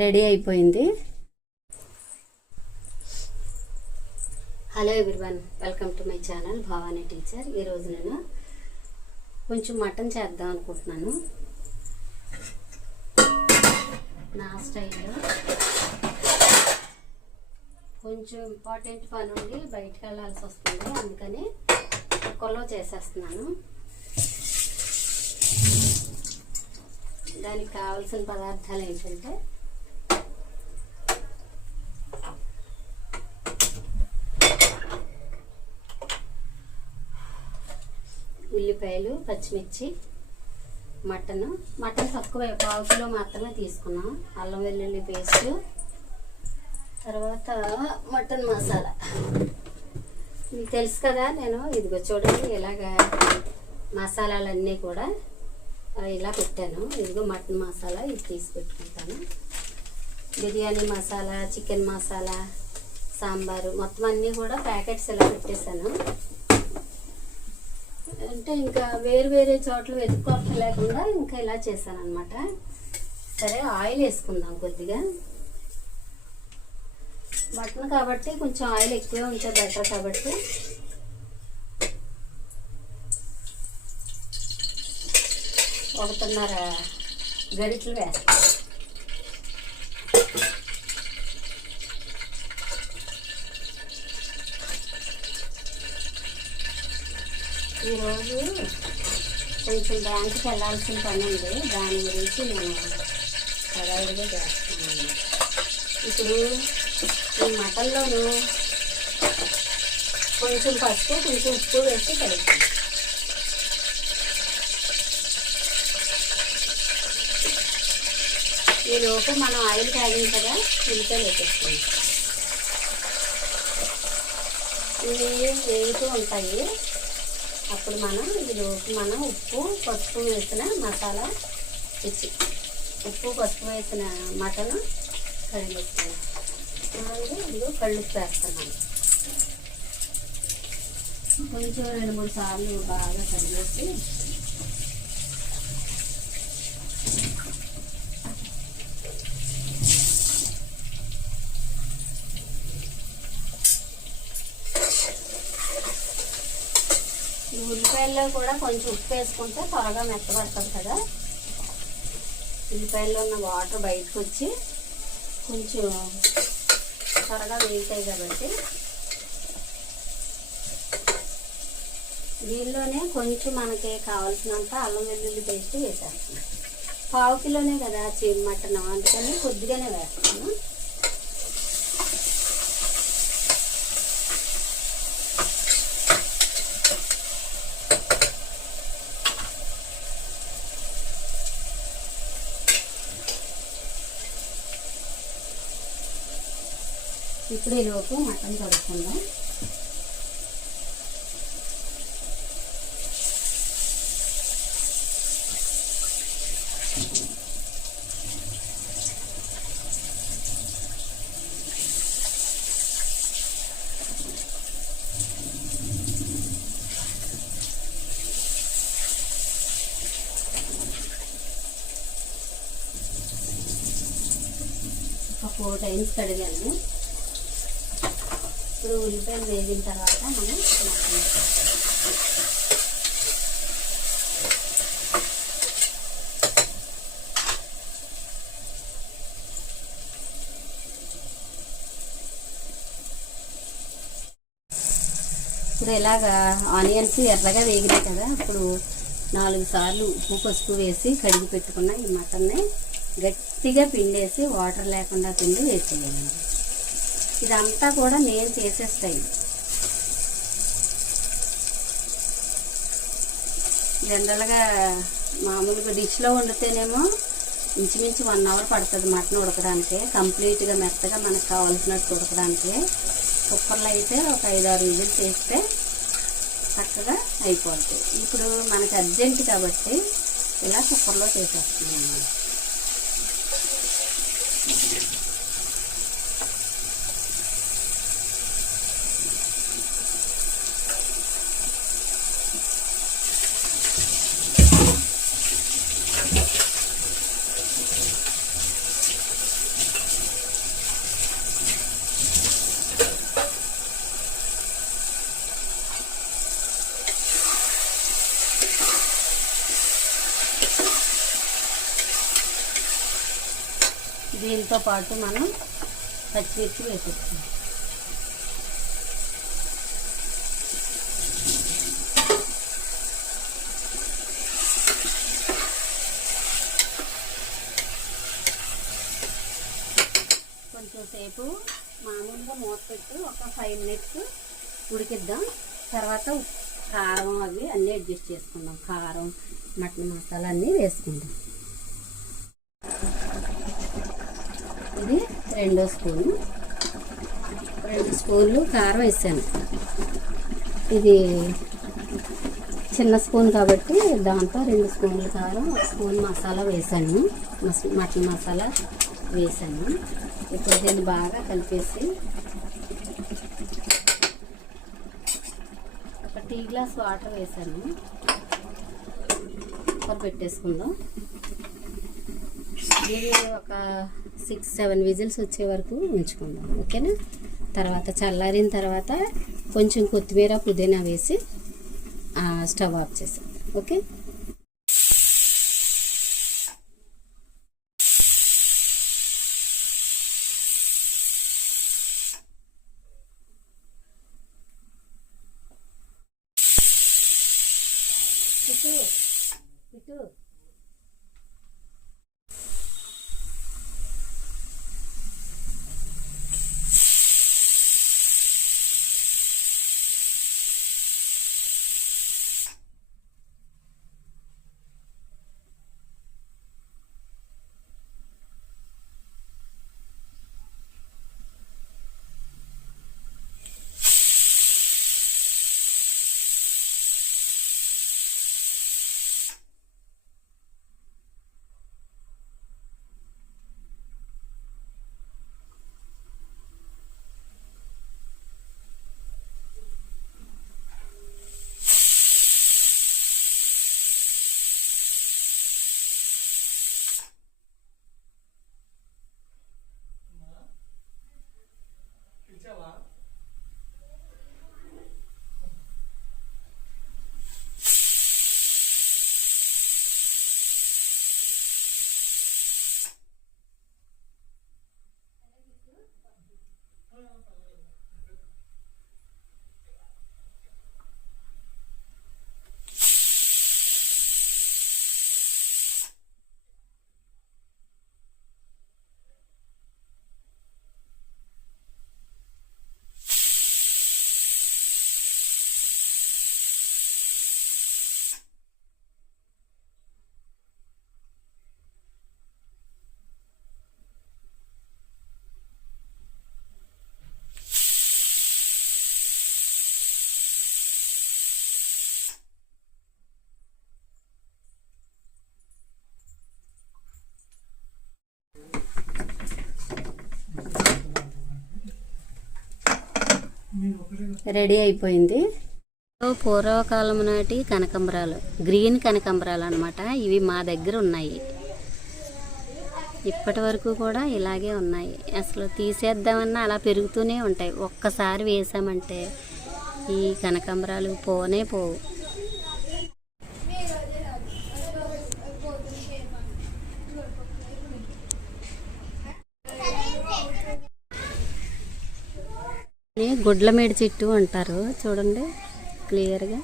Ready అయిపోయింది. Hello everyone, welcome to my channel Bhavani teacher. ఈరోజు నేను కొంచెం మటన్ చేద్దాం అనుకుంటున్నాను నా స్టైల్లో. కొంచెం ఇంపార్టెంట్ పని ఉండి బయటకు వెళ్ళాల్సి వస్తుంది, అందుకని కుక్కర్లో చేసేస్తున్నాను. దానికి కావాల్సిన పదార్థాలు ఏంటంటే ఉల్లిపాయలు, పచ్చిమిర్చి, మటన్ తక్కువ 1/2 కిలో మాత్రమే తీసుకున్నాం. అల్లం వెల్లుల్లి పేస్ట్, తర్వాత మటన్ మసాలా. మీకు తెలుసు కదా, నేను ఇదిగో చూడండి ఇలాగా మసాలాలన్నీ కూడా ఇలా పెట్టాను. ఇదిగో మటన్ మసాలా ఇది తీసి పెట్టుకుంటాను. బిర్యానీ మసాలా, చికెన్ మసాలా, సాంబారు మొత్తం అన్నీ కూడా ప్యాకెట్స్ ఇలా పెట్టేశాను. అంటే ఇంకా వేరు వేరే చోట్ల వెతుక్కోవడం లేకుండా ఇంకా ఇలా చేశాను అనమాట. సరే, ఆయిల్ వేసుకుందాం కొద్దిగా. మటన్ కాబట్టి కొంచెం ఆయిల్ ఎక్కువే ఉంటే బెటర్ కాబట్టి 1.5 గరిటెలు వేస్తాను. ఈరోజు కొంచెం బ్యాంకుకి వెళ్ళాల్సిన పని ఉంది, దాని గురించి నేను హడావిడిగా చేస్తున్నాను. ఇప్పుడు ఈ మటన్లోను కొంచెం పసుపు, కొంచెం ఉప్పు వేసి కలుపుతాను. ఈలోపు మనం ఆయిల్ కాగింది కదా, ఉల్లిపాయలు వేసేస్తాం. ఇవి వేగుతూ ఉంటాయి. అప్పుడు ఈలోపు మనం ఉప్పు, పసుపు వేసిన మసాలా ఇచ్చి ఉప్పు, పసుపు వేసిన మటన్ కడిగేస్తాను. ఇదిగో కళ్ళు వేస్తున్నాను. కొంచెం 2-3 సార్లు బాగా కడిగేసి ఉల్లిపాయల్లో కూడా కొంచెం ఉప్పు వేసుకుంటే త్వరగా మెత్తబడుతుంది కదా. ఉల్లిపాయల్లో ఉన్న వాటర్ బయటకు వచ్చి కొంచెం త్వరగా వేగుతాయి కాబట్టి దీనిలోనే కొంచెం మనకి కావాల్సినంత అల్లం వెల్లుల్లి పేస్ట్ వేసేస్తాను. 1/2 కిలోనే కదా మటన్, అందుకని కొద్దిగానే వేస్తాను. ఇప్పుడు ఈలోపు మటన్ కడుక్కుందాం. ఒక 4 టైమ్స్ కడిగాను. ఇప్పుడు ఉల్లిపాయలు వేగిన తర్వాత మనం ఇప్పుడు ఇలాగా ఆనియన్స్ ఎర్రగా వేగినాయి కదా, ఇప్పుడు 4 సార్లు ఉప్పు, పసుపు వేసి కడిగి పెట్టుకున్న ఈ మటన్ని గట్టిగా పిండేసి వాటర్ లేకుండా పిండి వేసేయాలి. ఇదంతా కూడా నేను చేసే స్టైల్. జనరల్గా మామూలుగా డిష్లో వండితేనేమో ఇంచుమించు 1 అవర్ పడుతుంది మటన్ ఉడకడానికి, కంప్లీట్గా మెత్తగా మనకు కావాల్సినట్టు ఉడకడానికి. కుక్కర్లో అయితే ఒక 5-6 విజిల్స్ వేస్తే చక్కగా అయిపోతుంది. ఇప్పుడు మనకి అర్జెంట్ కాబట్టి ఇలా కుక్కర్లో చేసేస్తున్నాను. దీంతో పాటు మనం పచ్చిమిర్చి వేసేస్తాం. కొంచెం సేపు మామూలుగా మూత పెట్టి ఒక 5 మినిట్స్ ఉడికిద్దాం. తర్వాత కారం అవి అన్నీ అడ్జస్ట్ చేసుకుందాం. కారం, మటన్ మసాలా అన్నీ వేసుకుందాం. ఇది 2 స్పూన్లు, 2 స్పూన్లు కారం వేసాను. ఇది చిన్న స్పూన్ కాబట్టి దాంతో 2 స్పూన్లు కారం, 1 స్పూన్ మసాలా వేసాను. మటన్ మసాలా వేసాను. ఇప్పుడు దీన్ని బాగా కలిపేసి ఒక టీ గ్లాస్ వాటర్ వేసాను. కుక్కర్ పెట్టేసుకుందాం. ఇది ఒక 6-7 విజిల్స్ వచ్చే వరకు ఉంచుకుందాం. ఓకేనా? తర్వాత చల్లారిన తర్వాత కొంచెం కొత్తిమీర, పుదీనా వేసి స్టవ్ ఆఫ్ చేసాం. ఓకే. ఇటు రెడీ అయిపోయింది. పూర్వకాలం నాటి కనకాంబరాలు, గ్రీన్ కనకాంబరాలు అన్నమాట. ఇవి మా దగ్గర ఉన్నాయి. ఇప్పటి వరకు కూడా ఇలాగే ఉన్నాయి. అసలు తీసేద్దామన్నా అలా పెరుగుతూనే ఉంటాయి. ఒక్కసారి వేసామంటే ఈ కనకాంబరాలు పోనే పోవు. గుడ్లమేడి చెట్టు అంటారు చూడండి క్లియర్గా.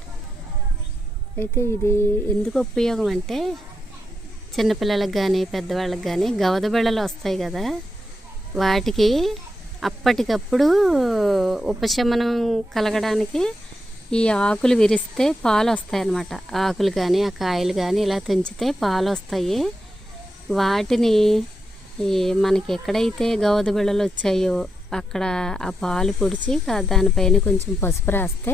అయితే ఇది ఎందుకు ఉపయోగం అంటే చిన్నపిల్లలకు కానీ పెద్దవాళ్ళకి కానీ గవద బిళ్ళలు వస్తాయి కదా, వాటికి అప్పటికప్పుడు ఉపశమనం కలగడానికి ఈ ఆకులు విరిస్తే పాలు వస్తాయన్నమాట. ఆకులు కానీ ఆ కాయలు కానీ ఇలా తుంచితే పాలు వస్తాయి. వాటిని మనకి ఎక్కడైతే గవద బిళ్ళలు వచ్చాయో అక్కడ ఆ పాలు పొడిచి దానిపైన కొంచెం పసుపు రాస్తే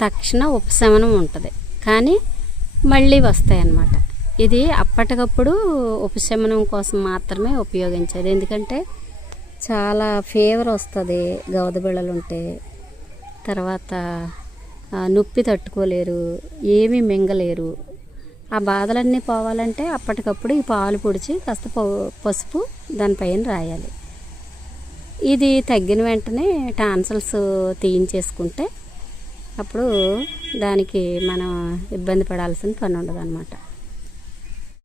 తక్షణ ఉపశమనం ఉంటుంది. కానీ మళ్ళీ వస్తాయి అన్నమాట. ఇది అప్పటికప్పుడు ఉపశమనం కోసం మాత్రమే ఉపయోగించేది. ఎందుకంటే చాలా ఫీవర్ వస్తుంది గవద బిళ్ళలు ఉంటే. తర్వాత నొప్పి తట్టుకోలేరు, ఏమీ మింగలేరు. ఆ బాధలన్నీ పోవాలంటే అప్పటికప్పుడు ఈ పాలు పొడిచి కాస్త పసుపు దానిపైన రాయాలి. ఇది తగ్గిన వెంటనే టాన్సిల్స్ తీయించేసుకుంటే అప్పుడు దానికి మనం ఇబ్బంది పడాల్సిన పని ఉండదు అన్నమాట.